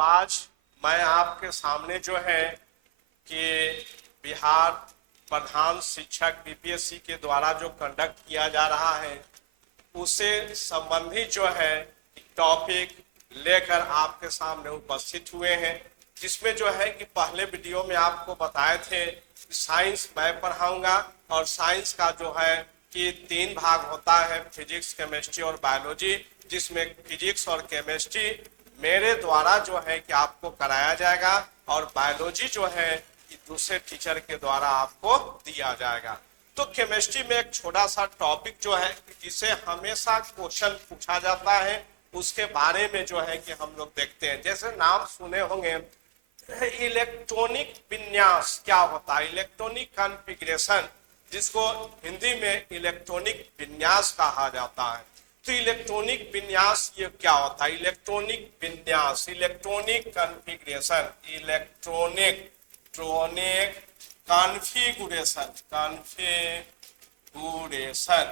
आज मैं आपके सामने जो है कि बिहार प्रधान शिक्षक बीपीएससी के द्वारा जो कंडक्ट किया जा रहा है उससे संबंधित जो है टॉपिक लेकर आपके सामने उपस्थित हुए हैं, जिसमें जो है कि पहले वीडियो में आपको बताए थे साइंस मैं पढ़ाऊंगा और साइंस का जो है कि 3 भाग होता है, फिजिक्स, केमिस्ट्री और बायोलॉजी, जिसमें फिजिक्स और केमिस्ट्री मेरे द्वारा जो है कि आपको कराया जाएगा और बायोलॉजी जो है कि दूसरे टीचर के द्वारा आपको दिया जाएगा। तो केमिस्ट्री में एक छोटा सा टॉपिक जो है जिसे हमेशा क्वेश्चन पूछा जाता है, उसके बारे में जो है कि हम लोग देखते हैं। जैसे नाम सुने होंगे इलेक्ट्रॉनिक विन्यास, क्या होता है इलेक्ट्रॉनिक कॉन्फ़िगरेशन, जिसको हिंदी में इलेक्ट्रॉनिक विन्यास कहा जाता है। तो इलेक्ट्रॉनिक विन्यास ये क्या होता है? इलेक्ट्रॉनिक विन्यास, इलेक्ट्रॉनिक कॉन्फ़िगरेशन, इलेक्ट्रॉनिक कॉन्फ़िगरेशन,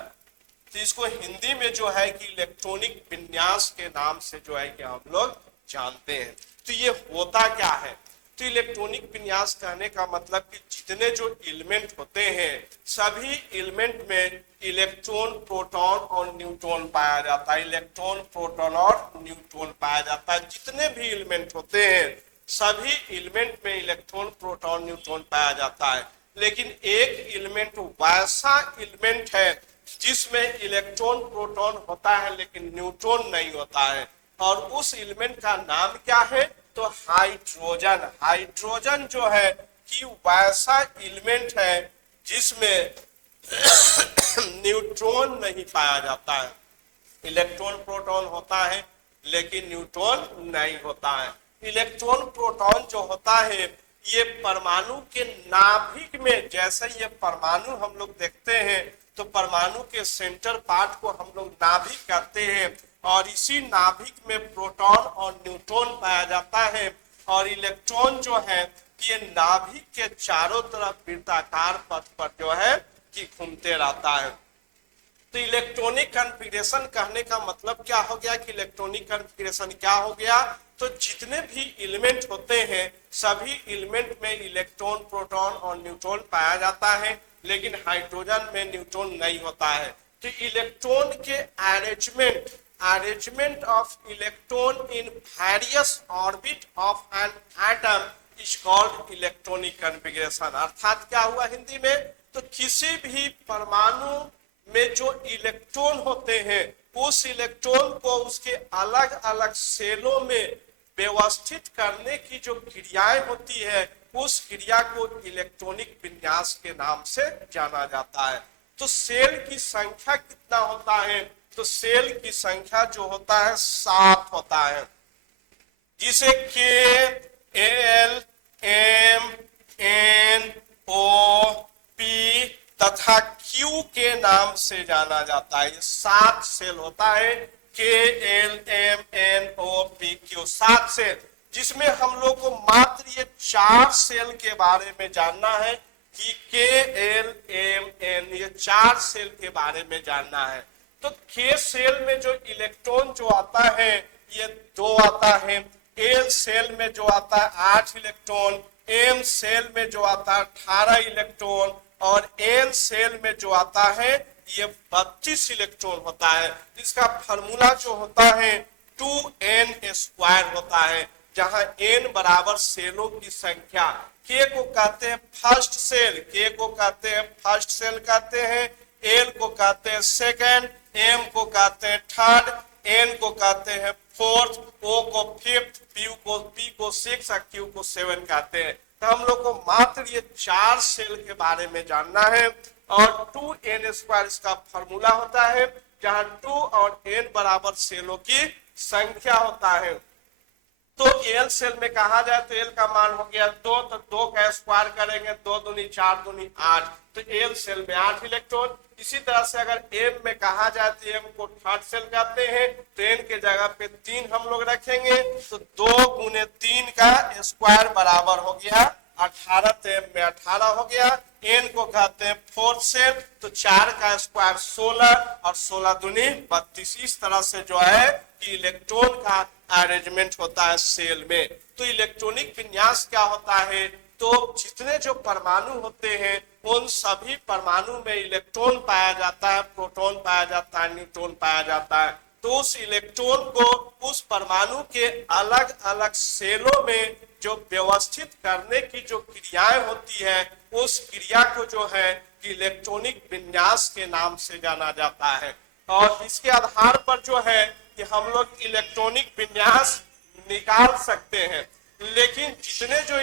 तो इसको हिंदी में जो है कि इलेक्ट्रॉनिक विन्यास के नाम से जो है कि हम लोग जानते हैं। तो ये होता क्या है? तो इलेक्ट्रॉनिक विन्यास कहने का मतलब कि जितने जो एलिमेंट होते हैं सभी एलिमेंट में इलेक्ट्रॉन, प्रोटॉन और न्यूट्रॉन पाया जाता है। इलेक्ट्रॉन, प्रोटॉन और न्यूट्रॉन पाया जाता है। जितने भी एलिमेंट होते हैं सभी एलिमेंट में इलेक्ट्रॉन, प्रोटॉन, न्यूट्रॉन पाया जाता है। लेकिन एक एलिमेंट वैसा एलिमेंट है जिसमें इलेक्ट्रॉन, प्रोटॉन होता है लेकिन न्यूट्रॉन नहीं होता है, और उस एलिमेंट का नाम क्या है? तो हाइड्रोजन। हाइड्रोजन जो है कि वैसा एलिमेंट है जिसमें न्यूट्रॉन नहीं पाया जाता है। इलेक्ट्रॉन, प्रोटॉन होता है लेकिन न्यूट्रॉन नहीं होता है। इलेक्ट्रॉन, प्रोटॉन जो होता है ये परमाणु के नाभिक में, जैसे ये परमाणु हम लोग देखते हैं तो परमाणु के सेंटर पार्ट को हम लोग नाभिक कहते हैं, और इसी नाभिक में प्रोटॉन और न्यूट्रॉन पाया जाता है। और इलेक्ट्रॉन जो है ये नाभिक के चारों तरफ वृत्ताकार पथ पर जो है कि घूमते रहता है। तो इलेक्ट्रॉनिक कॉन्फ़िगरेशन कहने का मतलब क्या हो गया कि इलेक्ट्रॉनिक कॉन्फ़िगरेशन क्या हो गया? तो जितने भी एलिमेंट होते हैं सभी एलिमेंट में इलेक्ट्रॉन, प्रोटॉन और न्यूट्रॉन पाया जाता है, लेकिन हाइड्रोजन में न्यूट्रॉन नहीं होता है। तो इलेक्ट्रॉन के arrangement of electron in various orbit of an atom is called electronic configuration। अर्थात क्या हुआ हिंदी में? तो किसी भी परमाणु में जो इलेक्ट्रॉन होते हैं उस इलेक्ट्रॉन को उसके अलग अलग सेलों में व्यवस्थित करने की जो क्रियाएं होती है उस क्रिया को इलेक्ट्रॉनिक विन्यास के नाम से जाना जाता है। तो सेल की संख्या कितना होता है? तो सेल की संख्या जो होता है 7 होता है, जिसे K, L, M, N, O, P तथा Q के नाम से जाना जाता है। 7 सेल होता है, K, L, M, N, O, P, Q, 7 cell, जिसमें हम लोग को मात्र ये 4 सेल के बारे में जानना है कि K, L, M, N, ये 4 सेल के बारे में जानना है। तो K सेल में जो इलेक्ट्रॉन जो आता है ये 2 आता है, L सेल में जो आता है 8 इलेक्ट्रॉन, M सेल में जो आता है 18 इलेक्ट्रॉन, और N सेल में जो आता है ये 32 इलेक्ट्रॉन होता है। इसका फार्मूला जो होता है 2n² होता है, जहां n बराबर सेलों की संख्या। K को कहते हैं फर्स्ट सेल, K को कहते हैं फर्स्ट सेल कहते हैं, L को कहते हैं सेकंड, M को कहते हैं थर्ड, N को कहते हैं फोर्थ, O को फिफ्थ, P को 6 और Q को 7 कहते हैं। तो हम लोग को मात्र ये 4 सेल के बारे में जानना है, और 2n² इसका फॉर्मूला होता है, जहां 2 और n बराबर सेलों की संख्या होता है। तो L सेल में कहा जाए तो L का मान हो गया 2, तो 2 का स्क्वायर करेंगे 2 दूनी 4 दूनी 8, तो L सेल में 8 इलेक्ट्रॉन। इसी तरह से अगर M में कहा जाए तो M को थर्ड सेल कहते हैं, तो N के जगह पे 3 हम लोग रखेंगे, तो 2 गुने 3 का स्क्वायर बराबर हो गया 18 3 में 18 हो गया। n को कहते हैं फोर्थ सेल, तो 4 का स्क्वायर 16 और 16 दूनी 32। इस तरह से जो है कि इलेक्ट्रॉन का अरेंजमेंट होता है सेल में। तो इलेक्ट्रॉनिक विन्यास क्या होता है, तो जितने जो परमाणु होते हैं उन सभी परमाणु में इलेक्ट्रॉन पाया जाता है, प्रोटॉन पाया जाता है, न्यूट्रॉन पाया जाता है। तो उस इलेक्ट्रॉन को उस परमाणु के अलग अलग सेलों में जो व्यवस्थित करने की जो क्रियाएं होती है, उस क्रिया को जो है कि इलेक्ट्रॉनिक विन्यास के नाम से जाना जाता है। और इसके आधार पर जो है कि हम लोग इलेक्ट्रॉनिक विन्यास निकाल सकते हैं। लेकिन जितने जो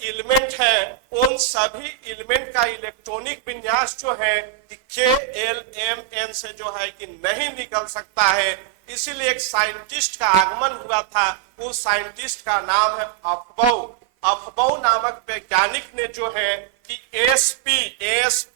एलिमेंट है उन सभी एलिमेंट का इलेक्ट्रॉनिक विन्यास जो है KLMN से जो है कि नहीं निकल सकता है। इसीलिए एक साइंटिस्ट का आगमन हुआ था, उस साइंटिस्ट का नाम है अफबाउ नामक वैज्ञानिक ने जो है कि SPDF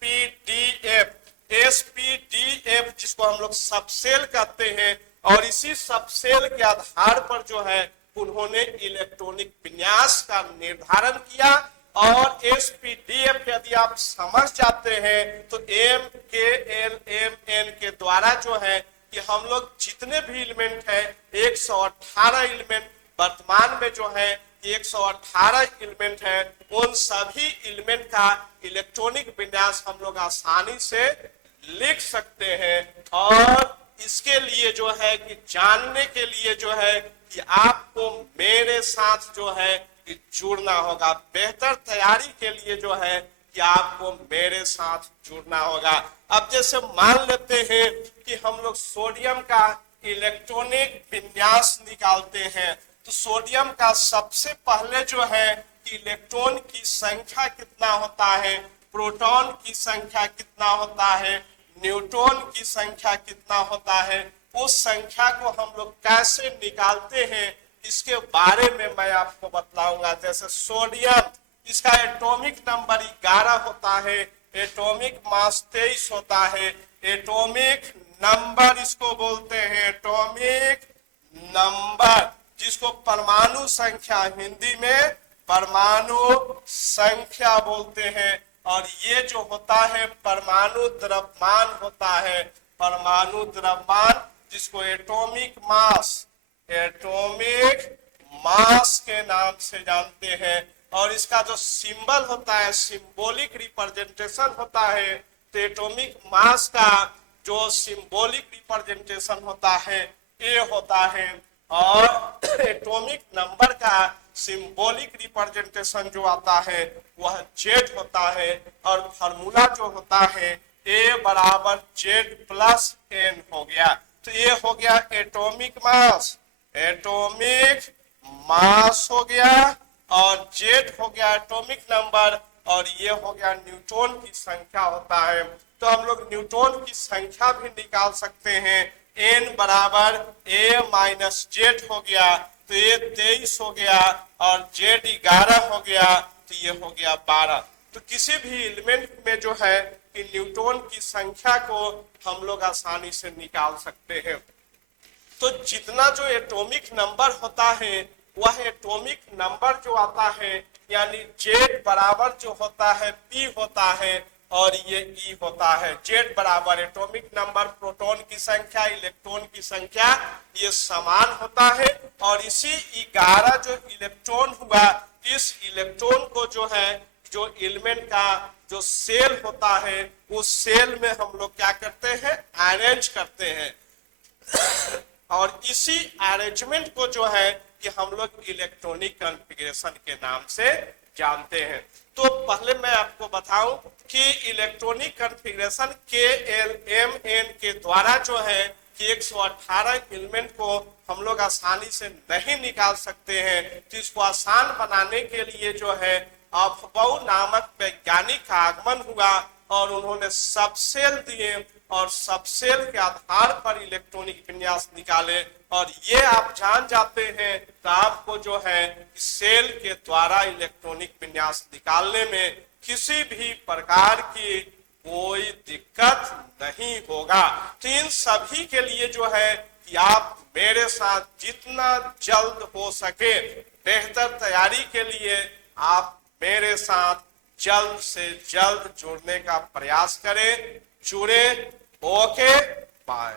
जिसको हम लोग सबसेल कहते हैं, और इसी सबसेल के आधार पर जो है उन्होंने इलेक्ट्रॉनिक विन्यास का निर्धारण किया। और SPDF यदि आप समझ जाते हैं तो MKLMN के द्वारा जो है कि हम लोग जितने भी एलिमेंट है 118 एलिमेंट वर्तमान में जो है 118 एलिमेंट है, उन सभी एलिमेंट का इलेक्ट्रॉनिक विन्यास हम लोग आसानी से लिख सकते हैं। और इसके लिए जो है कि जानने के लिए जो है कि आपको मेरे साथ जो है कि जुड़ना होगा। बेहतर तैयारी के लिए जो है कि आपको मेरे साथ जुड़ना होगा। अब जैसे मान लेते हैं कि हम लोग सोडियम का इलेक्ट्रॉनिक विन्यास निकालते हैं, तो सोडियम का सबसे पहले जो है कि इलेक्ट्रॉन की संख्या कितना होता है, प्रोटॉन की संख्या कितना होता है, न्यूट्रॉन की संख्या कितना होता है, उस संख्या को हम लोग कैसे निकालते हैं इसके बारे में मैं आपको बतलाऊंगा। जैसे सोडियम, इसका एटॉमिक नंबर 11 होता है, एटॉमिक मास 23 होता है। एटॉमिक नंबर इसको बोलते हैं, एटॉमिक नंबर, जिसको परमाणु संख्या, हिंदी में परमाणु संख्या बोलते हैं। और ये जो होता है परमाणु द्रव्यमान होता है, परमाणु द्रव्यमान, जिसको एटॉमिक मास के नाम से जानते हैं। और इसका जो सिंबल होता है, सिंबॉलिक रिप्रेजेंटेशन होता है, तो एटॉमिक मास का जो सिंबॉलिक रिप्रेजेंटेशन होता है ए होता है। और एटॉमिक नंबर का सिंबॉलिक रिप्रेजेंटेशन जो आता है वह जेड होता है। और फार्मूला जो होता है ए बराबर जेड प्लस एन हो गया। तो ये हो गया एटॉमिक मास हो गया, और जेड हो गया एटॉमिक नंबर, और ये हो गया न्यूट्रॉन की संख्या होता है। तो हम लोग न्यूट्रॉन की संख्या भी निकाल सकते हैं। n बराबर a माइनस जेड हो गया, तो ये 23 हो गया, और जेड 11 हो गया, तो ये हो गया 12। तो किसी भी एलिमेंट में जो है कि न्यूट्रॉन की संख्या को हम लोग आसानी से निकाल सकते हैं। तो जितना जो एटॉमिक नंबर होता है वह एटॉमिक नंबर जो आता है, यानी जेड बराबर जो होता है p होता है, और ये E होता है। जेड बराबर एटॉमिक नंबर, प्रोटॉन की संख्या, इलेक्ट्रॉन की संख्या, ये समान होता है। और इसी 11 जो इलेक्ट्रॉन हुआ, इस इलेक्ट्रॉन को जो है जो एलिमेंट का जो सेल होता है, उस सेल में हम लोग क्या करते हैं, अरेंज करते हैं। और इसी अरेंजमेंट को जो है कि हम लोग इलेक्ट्रॉनिक कॉन्फ़िगरेशन के नाम से जानते हैं। तो पहले मैं आपको बताऊं कि इलेक्ट्रॉनिक कॉन्फ़िगरेशन KLMN के द्वारा जो है कि 118 एलिमेंट को हम लोग आसानी से नहीं निकाल सकते हैं। तो इसको आसान बनाने के लिए जो है अफबाउ नामक वैज्ञानिक का आगमन हुआ, और उन्होंने सबसेल दिए, और सबसेल के आधार पर इलेक्ट्रॉनिक विन्यास निकाले। और ये आप जान जाते हैं तो आपको जो है सेल के द्वारा इलेक्ट्रॉनिक विन्यास निकालने में किसी भी प्रकार की कोई दिक्कत नहीं होगा। तो इन सभी के लिए जो है कि आप मेरे साथ जितना जल्द हो सके बेहतर तैयारी के लिए आप मेरे साथ जल्द से जल्द जुड़ने का प्रयास करें। जुड़े। Okay bye.